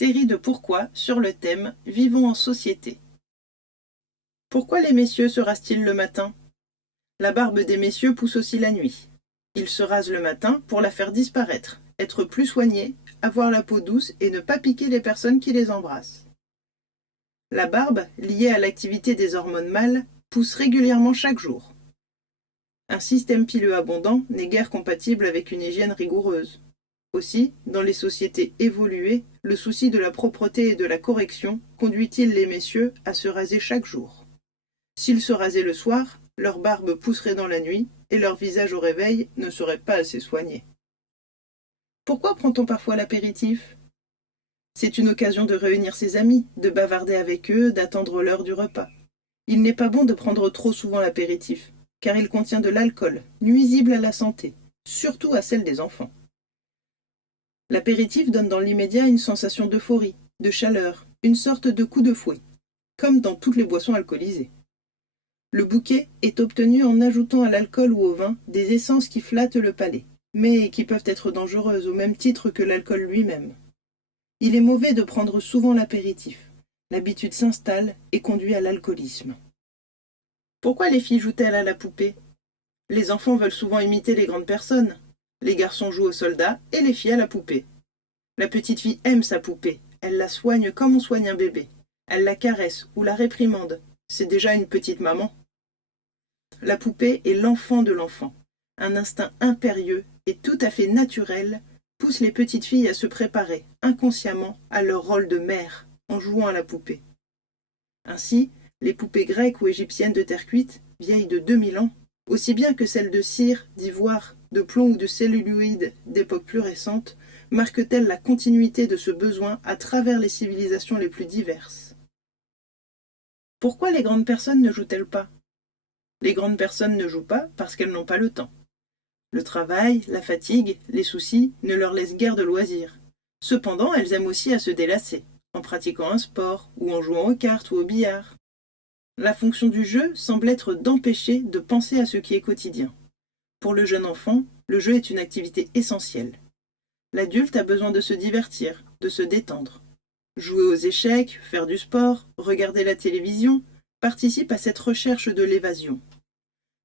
Série de pourquoi sur le thème « Vivons en société ». Pourquoi les messieurs se rasent-ils le matin? La barbe des messieurs pousse aussi la nuit. Ils se rasent le matin pour la faire disparaître, être plus soignés, avoir la peau douce et ne pas piquer les personnes qui les embrassent. La barbe, liée à l'activité des hormones mâles, pousse régulièrement chaque jour. Un système pileux abondant n'est guère compatible avec une hygiène rigoureuse. Aussi, dans les sociétés évoluées, le souci de la propreté et de la correction conduit-il les messieurs à se raser chaque jour. S'ils se rasaient le soir, leur barbe pousserait dans la nuit et leur visage au réveil ne serait pas assez soigné. Pourquoi prend-on parfois l'apéritif? C'est une occasion de réunir ses amis, de bavarder avec eux, d'attendre l'heure du repas. Il n'est pas bon de prendre trop souvent l'apéritif, car il contient de l'alcool, nuisible à la santé, surtout à celle des enfants. L'apéritif donne dans l'immédiat une sensation d'euphorie, de chaleur, une sorte de coup de fouet, comme dans toutes les boissons alcoolisées. Le bouquet est obtenu en ajoutant à l'alcool ou au vin des essences qui flattent le palais, mais qui peuvent être dangereuses au même titre que l'alcool lui-même. Il est mauvais de prendre souvent l'apéritif. L'habitude s'installe et conduit à l'alcoolisme. Pourquoi les filles jouent-elles à la poupée? Les enfants veulent souvent imiter les grandes personnes. Les garçons jouent aux soldats et les filles à la poupée. La petite fille aime sa poupée. Elle la soigne comme on soigne un bébé. Elle la caresse ou la réprimande. C'est déjà une petite maman. La poupée est l'enfant de l'enfant. Un instinct impérieux et tout à fait naturel pousse les petites filles à se préparer, inconsciemment, à leur rôle de mère, en jouant à la poupée. Ainsi, les poupées grecques ou égyptiennes de terre cuite, vieilles de 2000 ans, aussi bien que celles de cire, d'ivoire, de plomb ou de celluloïd d'époque plus récente, marquent-elles la continuité de ce besoin à travers les civilisations les plus diverses. Pourquoi les grandes personnes ne jouent-elles pas? Les grandes personnes ne jouent pas parce qu'elles n'ont pas le temps. Le travail, la fatigue, les soucis ne leur laissent guère de loisirs. Cependant, elles aiment aussi à se délasser, en pratiquant un sport ou en jouant aux cartes ou au billard. La fonction du jeu semble être d'empêcher de penser à ce qui est quotidien. Pour le jeune enfant, le jeu est une activité essentielle. L'adulte a besoin de se divertir, de se détendre. Jouer aux échecs, faire du sport, regarder la télévision, participe à cette recherche de l'évasion.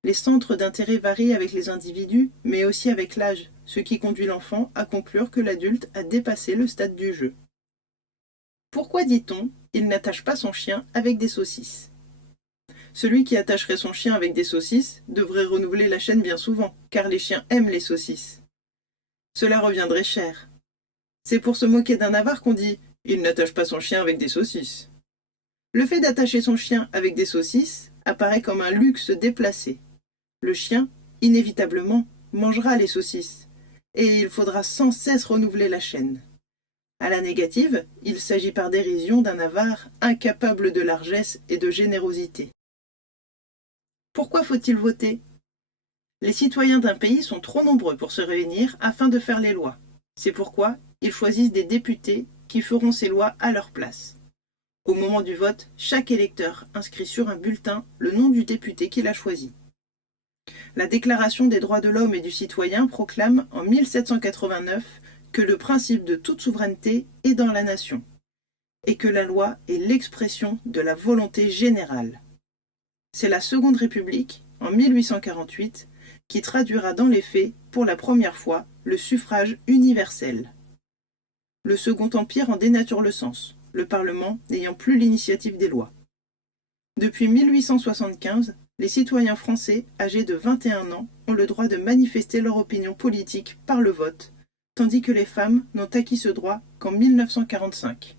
Les centres d'intérêt varient avec les individus, mais aussi avec l'âge, ce qui conduit l'enfant à conclure que l'adulte a dépassé le stade du jeu. Pourquoi dit-on « il n'attache pas son chien avec des saucisses » ? Celui qui attacherait son chien avec des saucisses devrait renouveler la chaîne bien souvent, car les chiens aiment les saucisses. Cela reviendrait cher. C'est pour se moquer d'un avare qu'on dit « il n'attache pas son chien avec des saucisses ». Le fait d'attacher son chien avec des saucisses apparaît comme un luxe déplacé. Le chien, inévitablement, mangera les saucisses, et il faudra sans cesse renouveler la chaîne. À la négative, il s'agit par dérision d'un avare incapable de largesse et de générosité. Pourquoi faut-il voter? Les citoyens d'un pays sont trop nombreux pour se réunir afin de faire les lois. C'est pourquoi ils choisissent des députés qui feront ces lois à leur place. Au moment du vote, chaque électeur inscrit sur un bulletin le nom du député qu'il a choisi. La Déclaration des droits de l'homme et du citoyen proclame en 1789 que le principe de toute souveraineté est dans la nation et que la loi est l'expression de la volonté générale. C'est la Seconde République, en 1848, qui traduira dans les faits, pour la première fois, le suffrage universel. Le Second Empire en dénature le sens, le Parlement n'ayant plus l'initiative des lois. Depuis 1875, les citoyens français âgés de 21 ans ont le droit de manifester leur opinion politique par le vote, tandis que les femmes n'ont acquis ce droit qu'en 1945.